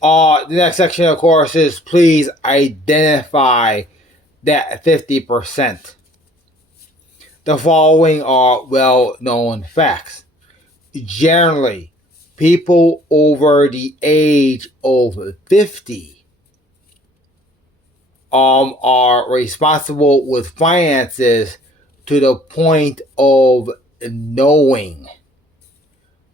The next section, of course, is please identify that 50%. The following are well-known facts. Generally, people over the age of 50 are responsible with finances to the point of knowing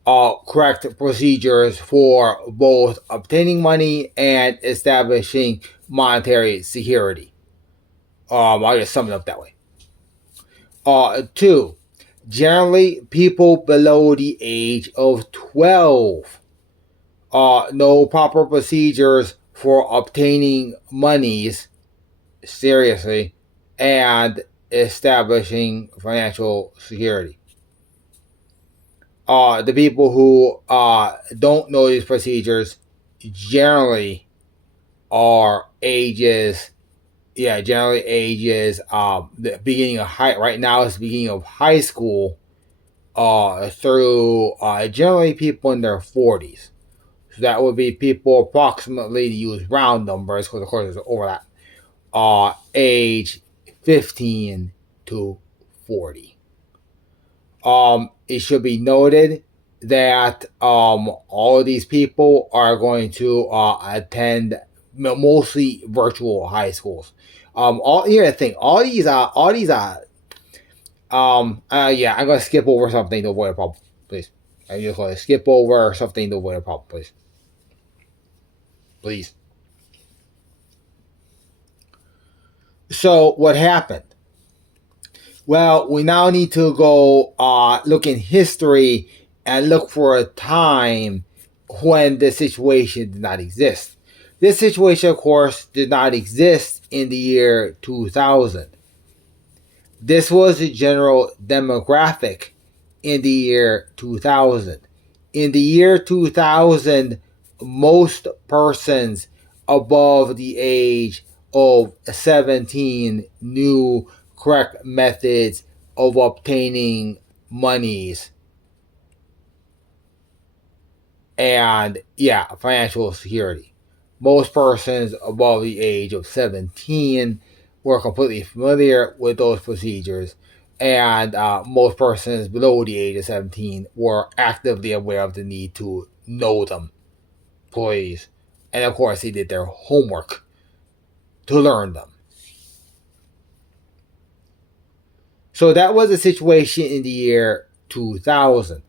correct procedures for both obtaining money and establishing monetary security. I'll just sum it up that way. 2. Generally, people below the age of 12 know proper procedures for obtaining monies, seriously, and establishing financial security. The people who don't know these procedures generally are ages, the beginning of right now is the beginning of high school through generally people in their 40s. So that would be people approximately, to use round numbers, because of course there's an overlap, age 15 to 40. It should be noted that all of these people are going to attend mostly virtual high schools. I'm gonna skip over something to avoid a problem, please. I'm just gonna skip over something to avoid a problem, please. Please. So what happened? Well, we now need to go look in history and look for a time when this situation did not exist. This situation, of course, did not exist in the year 2000. This was the general demographic in the year 2000. In the year 2000, most persons above the age of 17 knew correct methods of obtaining monies and financial security. Most persons above the age of 17 were completely familiar with those procedures, and most persons below the age of 17 were actively aware of the need to know them, please. And of course, they did their homework to learn them. So that was the situation in the year 2000.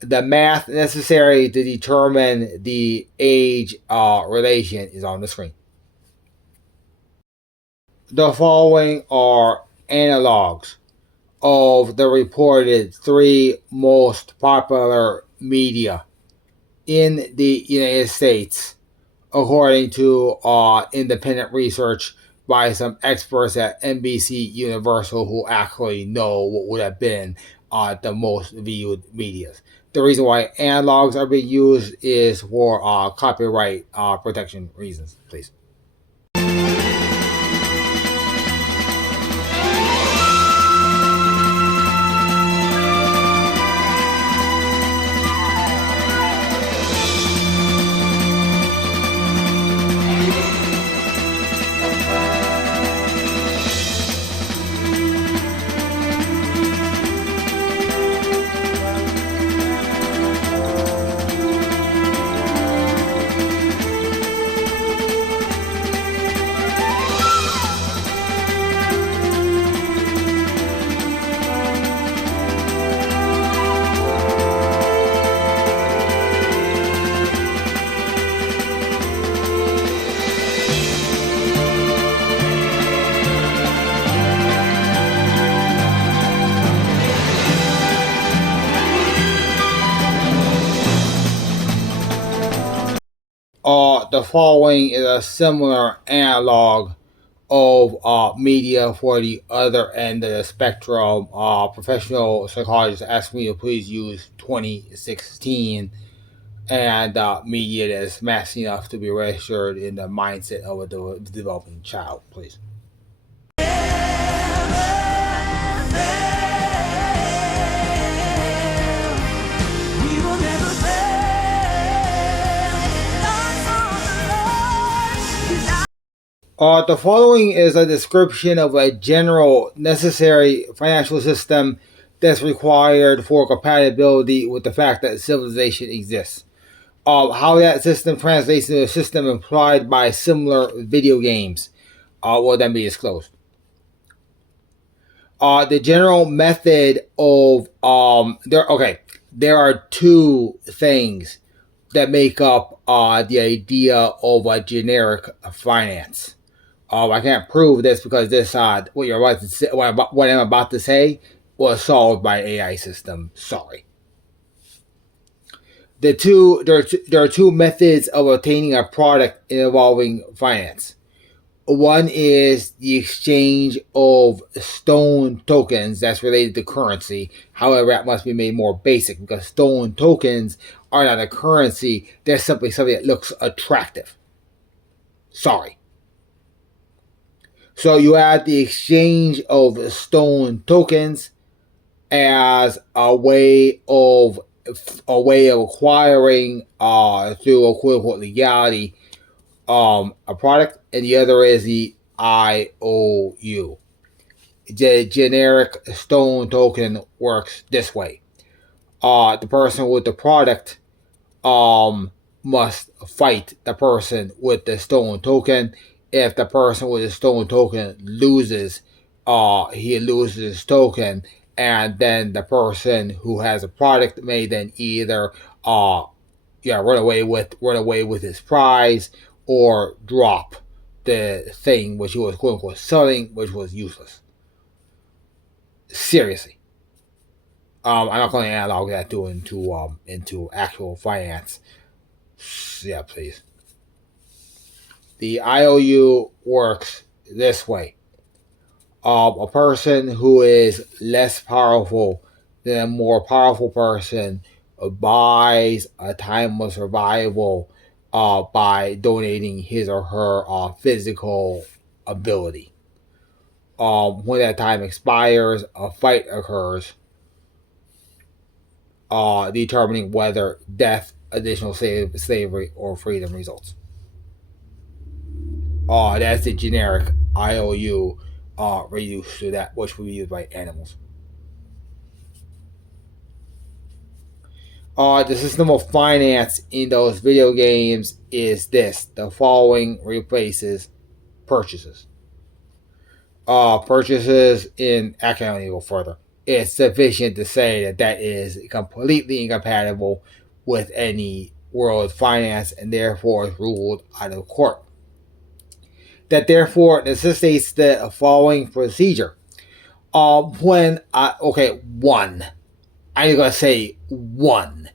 The math necessary to determine the age relation is on the screen. The following are analogs of the reported 3 most popular media in the United States, according to independent research by some experts at NBC Universal who actually know what would have been the most viewed medias. The reason why analogs are being used is for copyright protection reasons, please. The following is a similar analog of media for the other end of the spectrum. Professional psychologists asked me to please use 2016 and media that is mass enough to be registered in the mindset of a developing child, please. The following is a description of a general necessary financial system that's required for compatibility with the fact that civilization exists. How that system translates into a system implied by similar video games will then be disclosed. The general method of there are two things that make up the idea of a generic finance. I can't prove this because this what you're about to say, what I'm about to say was solved by an AI system. Sorry. There are two methods of obtaining a product involving finance. One is the exchange of stone tokens that's related to currency. However, that must be made more basic because stone tokens are not a currency. They're simply something that looks attractive. Sorry. So you have the exchange of stone tokens as a way of acquiring through a quote unquote legality a product, and the other is the IOU. The generic stone token works this way. The person with the product must fight the person with the stone token. If the person with the stone token loses, he loses his token, and then the person who has a product may then either run away with his prize or drop the thing which he was quote unquote selling, which was useless. Seriously. I'm not going to analog that into actual finance. Yeah, please. The IOU works this way. A person who is less powerful than a more powerful person buys a time of survival by donating his or her physical ability. When that time expires, a fight occurs, determining whether death, additional slavery, or freedom results. That's the generic IOU reduced to that which will be used by animals. The system of finance in those video games is this. The following replaces purchases. Purchases I can't even go further. It's sufficient to say that is completely incompatible with any world finance and therefore is ruled out of court. That therefore necessitates the following procedure. One. I'm gonna say one.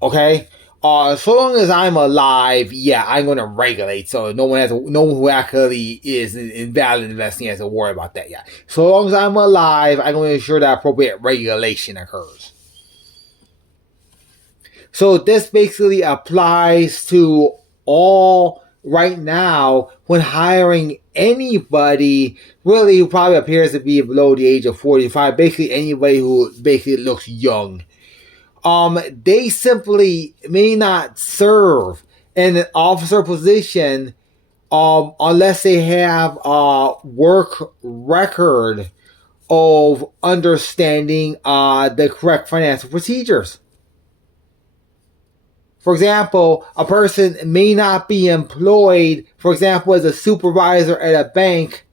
Okay. So long as I'm alive, I'm gonna regulate. So no one who actually is invalid investing has to worry about that. Yeah. So long as I'm alive, I'm gonna ensure that appropriate regulation occurs. So this basically applies to all right now when hiring anybody really who probably appears to be below the age of 45, basically anybody who basically looks young. They simply may not serve in an officer position unless they have a work record of understanding the correct financial procedures. For example, a person may not be employed, for example, as a supervisor at a bank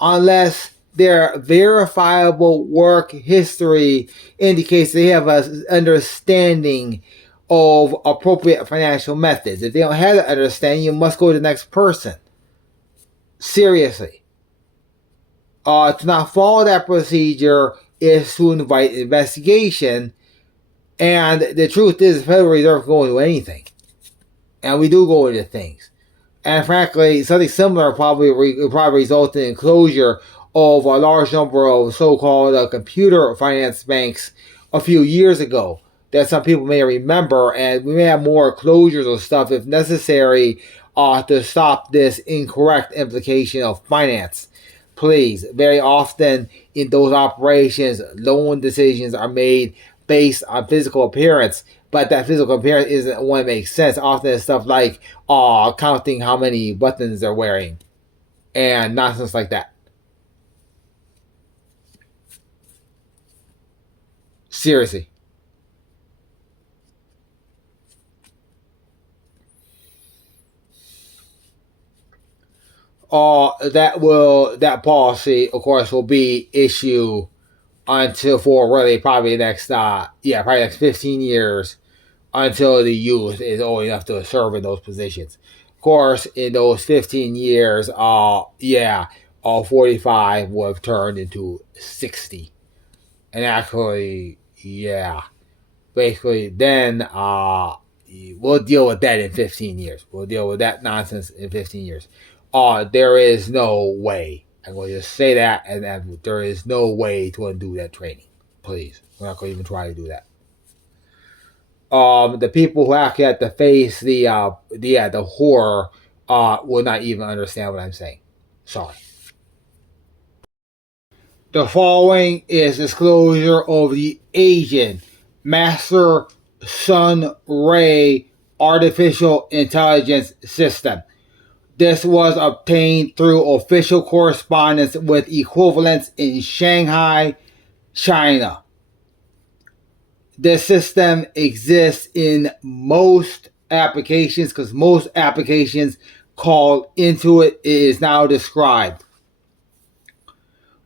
unless their verifiable work history indicates they have an understanding of appropriate financial methods. If they don't have that understanding, you must go to the next person. Seriously. To not follow that procedure is to invite investigation. And the truth is, the Federal Reserve can go into anything. And we do go into things. And frankly, something similar probably result in closure of a large number of so-called computer finance banks a few years ago that some people may remember, and we may have more closures of stuff if necessary to stop this incorrect implication of finance. Please, very often in those operations, loan decisions are made based on physical appearance, but that physical appearance isn't what makes sense. Often it's stuff like counting how many buttons they're wearing and nonsense like that. Seriously. That policy, of course, will be issued until for really probably the next probably next 15 years, until the youth is old enough to serve in those positions. Of course, in those 15 years, all 45 will have turned into 60. And actually, basically, then we'll deal with that in 15 years. We'll deal with that nonsense in 15 years. There is no way. I'm going to just say that, and there is no way to undo that training. Please, we're not going to even try to do that. The people who actually have to face the horror will not even understand what I'm saying. Sorry. The following is disclosure of the Agent Master Sun Ray Artificial Intelligence System. This was obtained through official correspondence with equivalents in Shanghai, China. This system exists in most applications because most applications called into it is now described.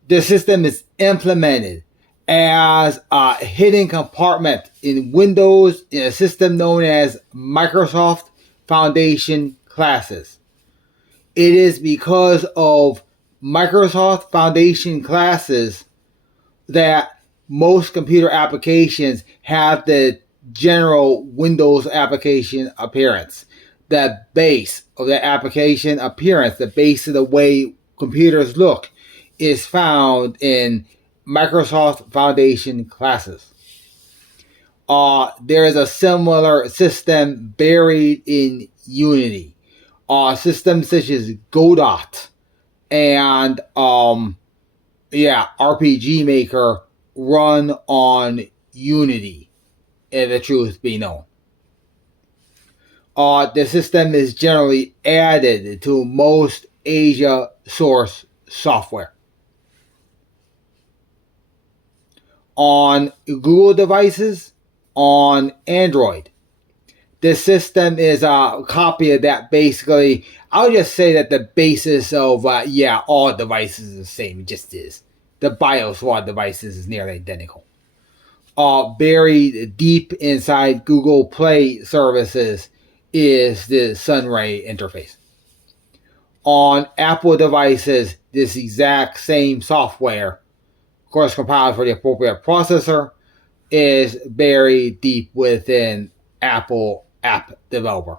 The system is implemented as a hidden compartment in Windows in a system known as Microsoft Foundation classes. It is because of Microsoft Foundation classes that most computer applications have the general Windows application appearance. The base of the application appearance, the base of the way computers look, is found in Microsoft Foundation classes. There is a similar system buried in Unity. Systems such as Godot and RPG Maker run on Unity, if the truth be known. The system is generally added to most Asia source software. On Google devices, on Android, the system is a copy of that. Basically, I'll just say that the basis of all devices is the same. It just is. The BIOS for all devices is nearly identical. Buried deep inside Google Play services is the Sunray interface. On Apple devices, this exact same software, of course compiled for the appropriate processor, is buried deep within Apple App Developer.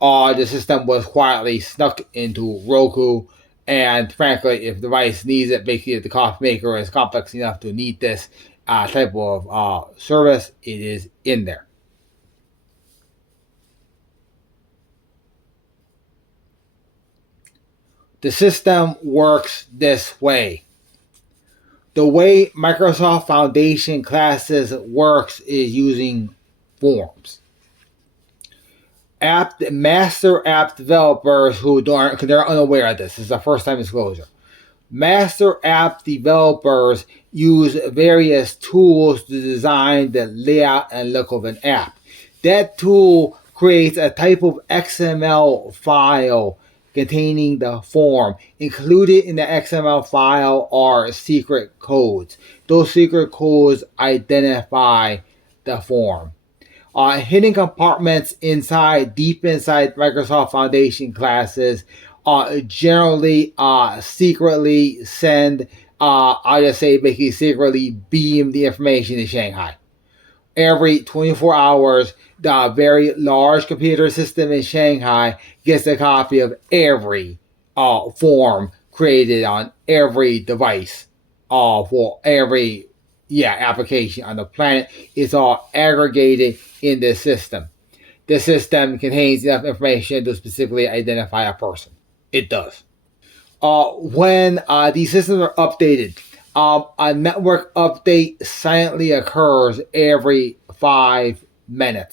The system was quietly snuck into Roku, and frankly, if the device needs it, basically if the coffee maker is complex enough to need this type of service, it is in there. The system works this way. The way Microsoft Foundation classes works is using forms. Master app developers who they're unaware of this is the first time disclosure. Master app developers use various tools to design the layout and look of an app. That tool creates a type of XML file containing the form. Included in the XML file are secret codes. Those secret codes identify the form. Hidden compartments deep inside Microsoft Foundation classes generally secretly send, I just say basically secretly beam the information to Shanghai. Every 24 hours, the very large computer system in Shanghai gets a copy of every form created on every device for every application on the planet. It's all aggregated in this system. The system contains enough information to specifically identify a person. It does. When these systems are updated, a network update silently occurs every 5 minutes.